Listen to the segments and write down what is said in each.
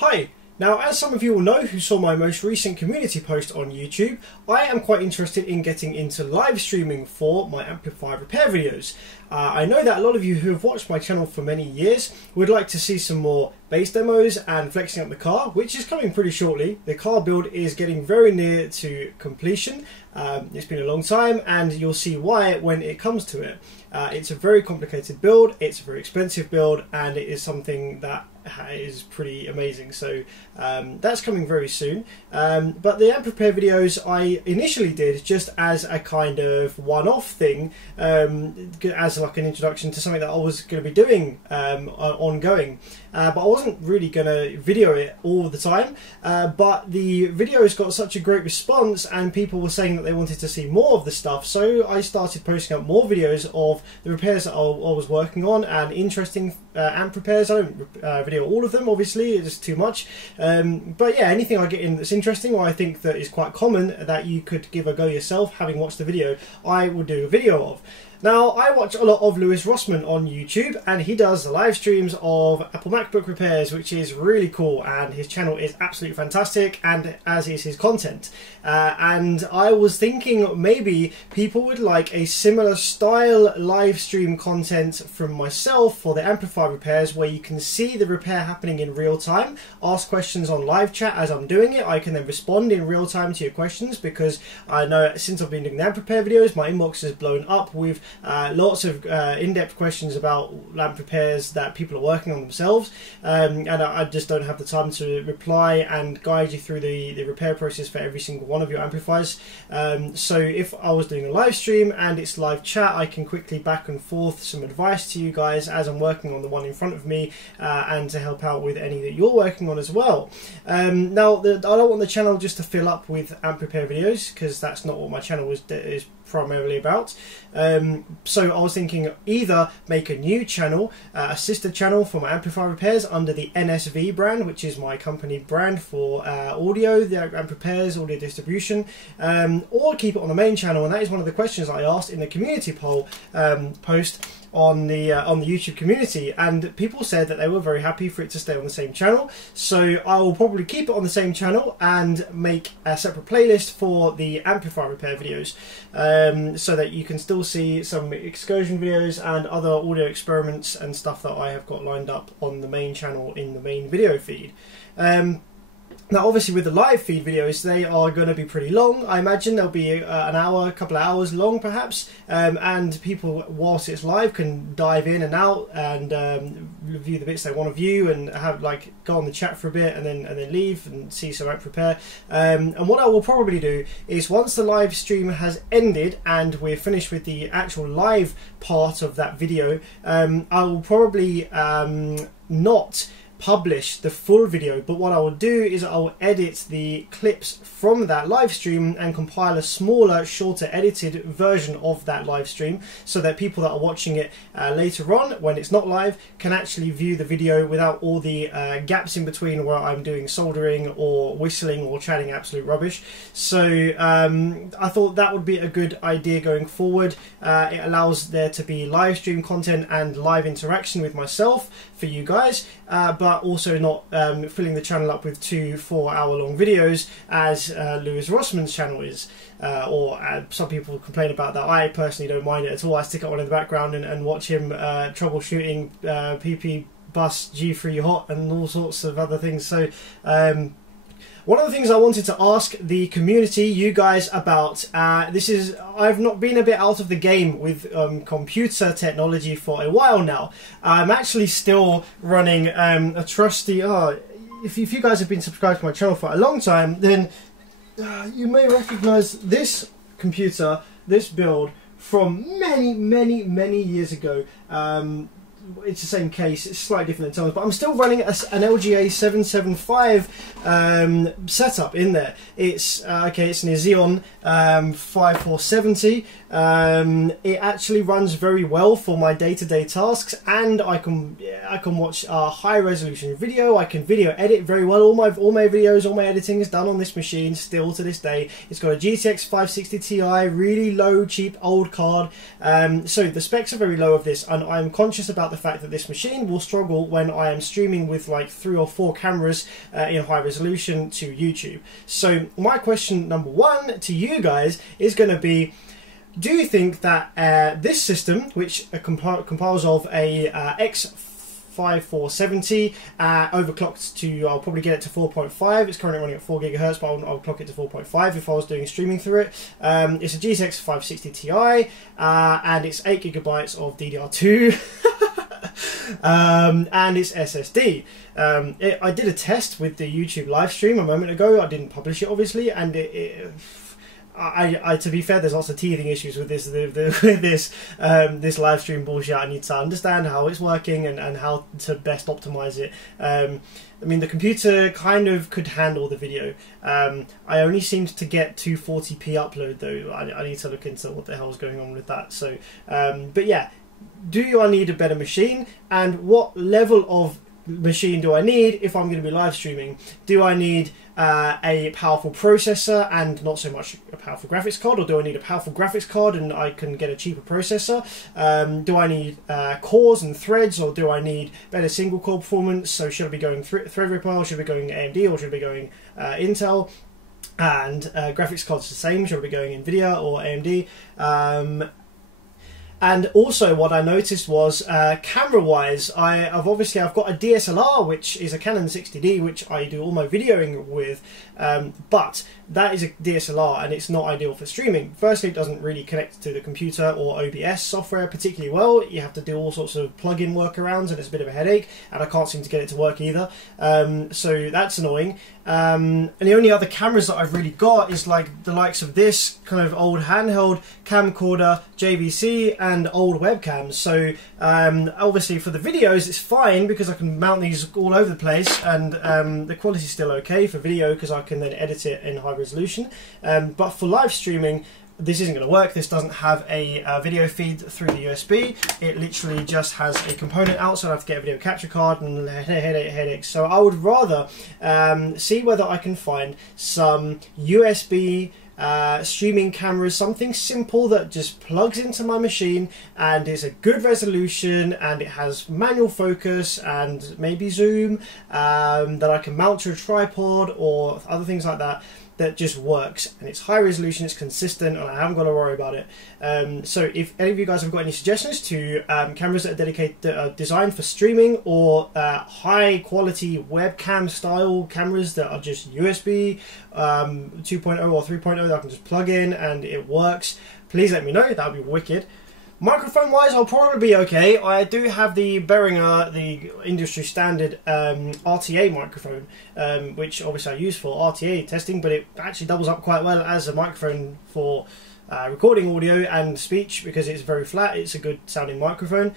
Hi! Now, as some of you will know who saw my most recent community post on YouTube, I am quite interested in getting into live streaming for my Amplifier repair videos. I know that a lot of you who have watched my channel for many years would like to see some more bass demos and flexing up the car, which is coming pretty shortly. The car build is getting very near to completion. It's been a long time and you'll see why when it comes to it. It's a very complicated build, it's a very expensive build, and it is something that is pretty amazing. So that's coming very soon. But the Amplifier videos I initially did just as a kind of one-off thing, as like an introduction to something that I was going to be doing ongoing. But I wasn't really going to video it all the time. But the videos got such a great response and people were saying that they wanted to see more of the stuff. So I started posting up more videos of the repairs that I was working on and interesting amp repairs. I don't video all of them, obviously, it's just too much. But yeah, anything I get in that's interesting or I think that is quite common that you could give a go yourself, having watched the video, I will do a video of. Now, I watch a lot of Lewis Rossman on YouTube, and he does the live streams of Apple MacBook repairs, which is really cool, and his channel is absolutely fantastic, and as is his content. And I was thinking maybe people would like a similar style live stream content from myself for the Amplifier repairs, where you can see the repair happening in real time, ask questions on live chat as I'm doing it. I can then respond in real time to your questions, because I know since I've been doing the Amplifier videos, my inbox has blown up with lots of in-depth questions about lamp repairs that people are working on themselves, and I just don't have the time to reply and guide you through the repair process for every single one of your amplifiers. So if I was doing a live stream and it's live chat, I can quickly back and forth some advice to you guys as I'm working on the one in front of me, and to help out with any that you're working on as well. Now, I don't want the channel just to fill up with amp repair videos, because that's not what my channel is primarily about. So I was thinking either make a new channel, a sister channel for my Amplifier repairs under the NSV brand, which is my company brand for audio, the amp repairs, audio distribution, or keep it on the main channel. And that is one of the questions I asked in the community poll post on the YouTube community, and people said that they were very happy for it to stay on the same channel. So I will probably keep it on the same channel and make a separate playlist for the Amplifier repair videos, so that you can still see some excursion videos and other audio experiments and stuff that I have got lined up on the main channel in the main video feed. Now, obviously, with the live feed videos, they are going to be pretty long. I imagine they'll be an hour, a couple of hours long, perhaps. And people, whilst it's live, can dive in and out and review the bits they want to view, and have go on the chat for a bit, and then leave and see some amp repair. And what I will probably do is, once the live stream has ended and we're finished with the actual live part of that video, I will probably not publish the full video, but what I will do is I will edit the clips from that live stream and compile a smaller, shorter edited version of that live stream, so that people that are watching it later on, when it's not live, can actually view the video without all the gaps in between where I'm doing soldering or whistling or chatting absolute rubbish. So I thought that would be a good idea going forward. It allows there to be live stream content and live interaction with myself for you guys, but also not filling the channel up with 2 4-hour long videos as Lewis Rossman's channel is, or some people complain about that. I personally don't mind it at all. I stick it on in the background and watch him troubleshooting PP bus G3 hot and all sorts of other things. So one of the things I wanted to ask the community, you guys, about, I've not been a bit out of the game with computer technology for a while now. I'm actually still running a trusty, if you guys have been subscribed to my channel for a long time, then you may recognize this computer, this build, from many years ago. It's the same case, it's slightly different in terms, but I'm still running an LGA 775 setup in there. It's okay, it's an Xeon 5470. It actually runs very well for my day-to-day tasks, and I can watch a high-resolution video. I can video edit very well. All my videos, all my editing is done on this machine still to this day. It's got a GTX 560 Ti, really low, cheap, old card. So the specs are very low of this, and I'm conscious about the the fact that this machine will struggle when I am streaming with like 3 or 4 cameras in high resolution to YouTube. So my question number 1 to you guys is going to be, do you think that this system, which compiles of a X5470 overclocked to, I'll probably get it to 4.5, it's currently running at 4 GHz, but I'll clock it to 4.5 if I was doing streaming through it. It's a GTX 560 Ti, and it's 8 GB of DDR2, and it's SSD. I did a test with the YouTube live stream a moment ago. I didn't publish it, obviously, and to be fair, there's lots of teething issues with this this live stream bullshit. I need to understand how it's working and how to best optimize it. I mean, the computer kind of could handle the video. I only seemed to get 240p upload though. I need to look into what the hell's going on with that. So, but yeah, do I need a better machine, and what level of machine do I need if I'm going to be live streaming? Do I need a powerful processor and not so much a powerful graphics card, or do I need a powerful graphics card and I can get a cheaper processor? Do I need cores and threads, or do I need better single core performance? So should I be going Threadripper, or should I be going AMD, or should I be going Intel? And graphics cards the same, should I be going NVIDIA or AMD? And also what I noticed was camera wise, I've got a DSLR, which is a Canon 60D, which I do all my videoing with, but that is a DSLR and it's not ideal for streaming. Firstly, it doesn't really connect to the computer or OBS software particularly well. You have to do all sorts of plug-in workarounds and it's a bit of a headache, and I can't seem to get it to work either, so that's annoying. And the only other cameras that I've really got is like the likes of this kind of old handheld camcorder, JVC, and old webcams. So obviously for the videos it's fine because I can mount these all over the place, and the quality is still okay for video because I can then edit it in high resolution. But for live streaming, this isn't going to work. This doesn't have a video feed through the USB. It literally just has a component out, so I have to get a video capture card and headaches. So I would rather see whether I can find some USB streaming cameras, something simple that just plugs into my machine and is a good resolution and it has manual focus and maybe zoom, that I can mount to a tripod or other things like that, that just works and it's high resolution, it's consistent, and I haven't got to worry about it. So if any of you guys have got any suggestions to cameras that are designed for streaming, or high quality webcam style cameras that are just USB 2.0 or 3.0 that I can just plug in and it works, please let me know. That would be wicked. Microphone wise, I'll probably be okay. I do have the Behringer, the industry standard RTA microphone, which obviously I use for RTA testing, but it actually doubles up quite well as a microphone for recording audio and speech because it's very flat. It's a good sounding microphone.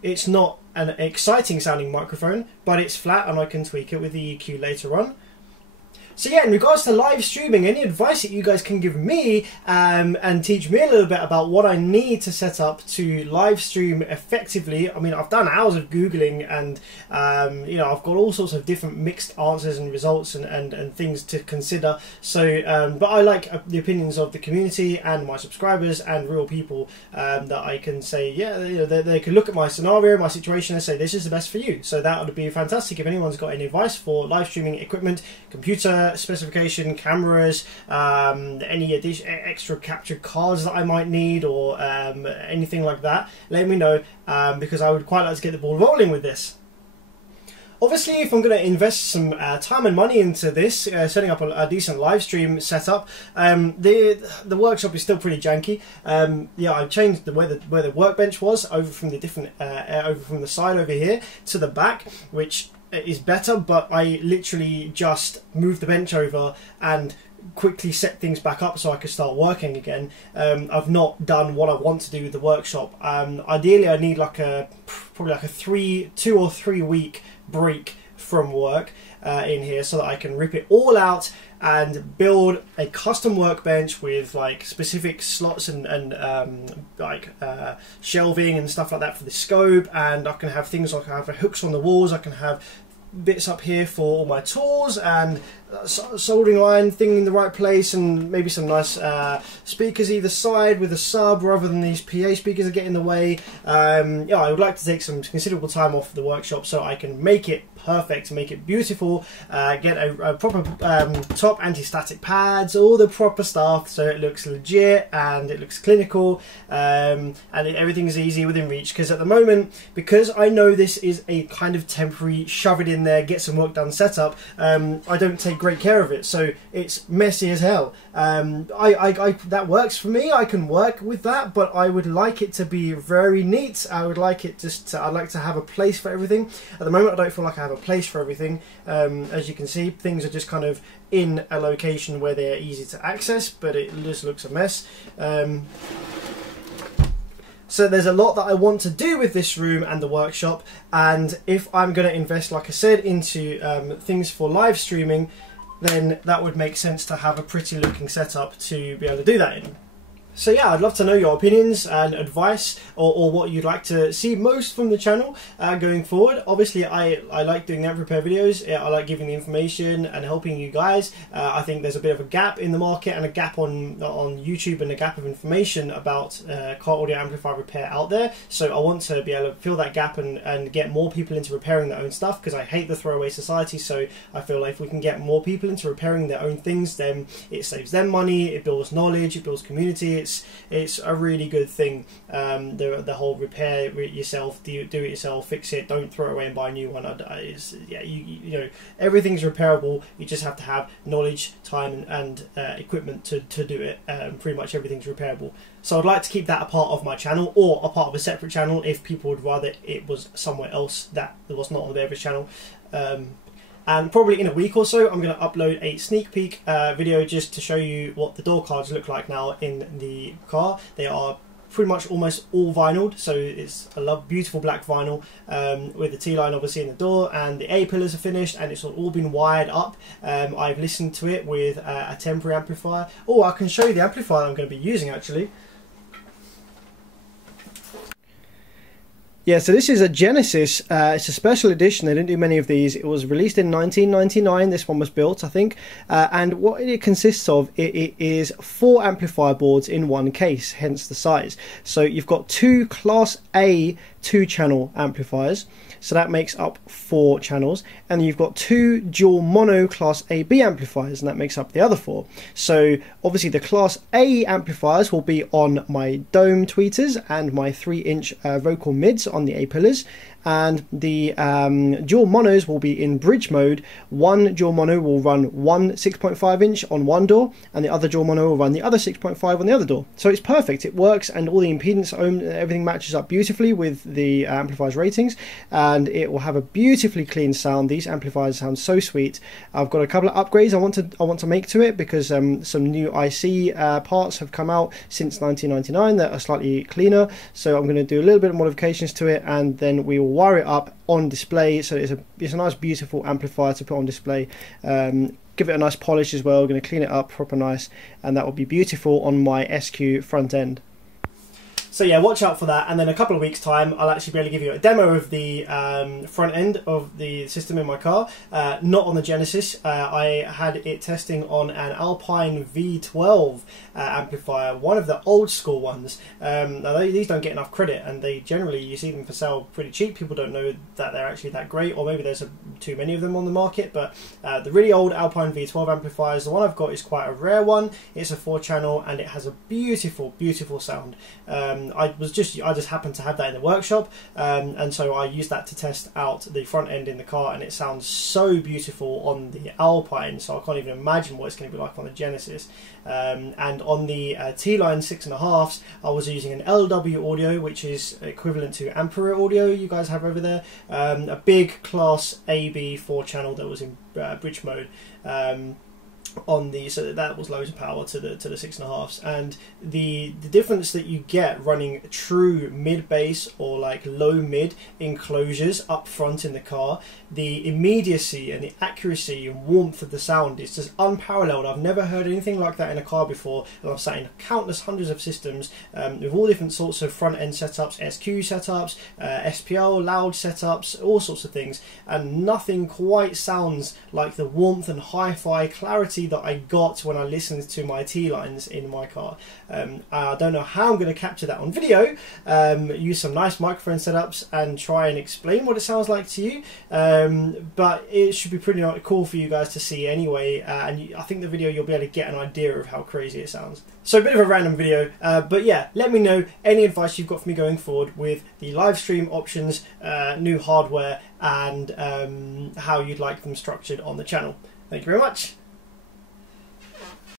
It's not an exciting sounding microphone, but it's flat and I can tweak it with the EQ later on. So yeah, in regards to live streaming, any advice that you guys can give me and teach me a little bit about what I need to set up to live stream effectively. I mean, I've done hours of Googling and, you know, I've got all sorts of different mixed answers and results and things to consider. So, but I like the opinions of the community and my subscribers and real people that I can say, yeah, you know, they can look at my scenario, my situation and say, this is the best for you. So that would be fantastic if anyone's got any advice for live streaming equipment, computer specification, cameras, any extra capture cards that I might need, or anything like that. Let me know, because I would quite like to get the ball rolling with this. Obviously, if I'm going to invest some time and money into this, setting up a decent live stream setup, the workshop is still pretty janky. Yeah, I've changed where the workbench was over from the different over from the side over here to the back, which is better, but I literally just moved the bench over and quickly set things back up so I could start working again. I've not done what I want to do with the workshop. Ideally I need like probably like a 2 or 3 week break from work in here so that I can rip it all out and build a custom workbench with like specific slots and shelving and stuff like that for the scope, and I can have things like I have hooks on the walls, I can have bits up here for all my tools and soldering iron thing in the right place, and maybe some nice speakers either side with a sub rather than these PA speakers that get in the way. Yeah, I would like to take some considerable time off the workshop so I can make it perfect, make it beautiful, get a proper top anti-static pads, all the proper stuff, so it looks legit and it looks clinical, and everything's easy within reach. Because at the moment, because I know this is a kind of temporary shove it in there, get some work done setup, I don't take great care of it, so it's messy as hell. That works for me. I can work with that, but I would like it to be very neat. I would like it I'd like to have a place for everything. At the moment, I don't feel like I have a place for everything. As you can see, things are just kind of in a location where they're easy to access, but it just looks a mess. So there's a lot that I want to do with this room and the workshop, and if I'm going to invest, like I said, into things for live streaming, then that would make sense to have a pretty looking setup to be able to do that in. So yeah, I'd love to know your opinions and advice, or what you'd like to see most from the channel going forward. Obviously, I like doing amp repair videos. I like giving the information and helping you guys. I think there's a bit of a gap in the market and a gap on YouTube, and a gap of information about car audio amplifier repair out there. So I want to be able to fill that gap and get more people into repairing their own stuff, because I hate the throwaway society. So I feel like if we can get more people into repairing their own things, then it saves them money, it builds knowledge, it builds community. It's a really good thing. The whole repair it yourself, do it yourself, fix it, don't throw it away and buy a new one. Yeah, you know, everything's repairable. You just have to have knowledge, time, and equipment to do it. Pretty much everything's repairable. So I'd like to keep that a part of my channel, or a part of a separate channel if people would rather it was somewhere else that was not on the Beverage channel. And probably in a week or so, I'm going to upload a sneak peek video just to show you what the door cards look like now in the car. They are pretty much almost all vinyled, so I love beautiful black vinyl with the T-line obviously in the door, and the A-pillars are finished, and it's all been wired up. I've listened to it with a temporary amplifier. Oh, I can show you the amplifier I'm going to be using actually. Yeah, so this is a Genesis. It's a special edition. They didn't do many of these. It was released in 1999. This one was built, I think. And what it consists of, it is 4 amplifier boards in one case, hence the size. So you've got 2 Class A 2-channel amplifiers. So that makes up 4 channels. And you've got 2 dual mono Class AB amplifiers, and that makes up the other 4. So obviously the Class A amplifiers will be on my dome tweeters and my 3-inch vocal mids on the A-pillars, and the dual monos will be in bridge mode. One dual mono will run one 6.5 inch on one door, and the other dual mono will run the other 6.5 on the other door. So it's perfect, it works, and all the impedance, everything matches up beautifully with the amplifier's ratings, and it will have a beautifully clean sound. These amplifiers sound so sweet. I've got a couple of upgrades I want to make to it, because some new IC parts have come out since 1999 that are slightly cleaner. So I'm going to do a little bit of modifications to it, and then we will wire it up on display, so it's a nice beautiful amplifier to put on display. Give it a nice polish as well. Going to clean it up proper nice, and that will be beautiful on my SQ front end. So yeah, watch out for that, and then a couple of weeks time I'll actually be able to give you a demo of the front end of the system in my car, not on the Genesis. I had it testing on an Alpine V12 amplifier, one of the old school ones. Now these don't get enough credit, and they generally, you see them for sale pretty cheap. People don't know that they're actually that great, or maybe there's too many of them on the market. But the really old Alpine V12 amplifiers, the one I've got is quite a rare one. It's a 4-channel, and it has a beautiful, beautiful sound. I just happened to have that in the workshop, and so I used that to test out the front end in the car, and it sounds so beautiful on the Alpine, so I can't even imagine what it's going to be like on the Genesis. And on the T-line 6.5s, I was using an LW audio, which is equivalent to Amplifier audio you guys have over there, a big Class AB 4-channel that was in bridge mode. on the, so that was loads of power to the 6.5s, and the difference that you get running true mid bass or like low mid enclosures up front in the car, the immediacy and the accuracy and warmth of the sound is just unparalleled. I've never heard anything like that in a car before, and I've sat in countless hundreds of systems with all different sorts of front end setups, SQ setups, SPL loud setups, all sorts of things, and nothing quite sounds like the warmth and hi-fi clarity that I got when I listened to my T-lines in my car. I don't know how I'm going to capture that on video, use some nice microphone setups and try and explain what it sounds like to you, but it should be pretty cool for you guys to see anyway, and I think the video you'll be able to get an idea of how crazy it sounds. So a bit of a random video, but yeah, let me know any advice you've got for me going forward with the live stream options, new hardware, and how you'd like them structured on the channel. Thank you very much.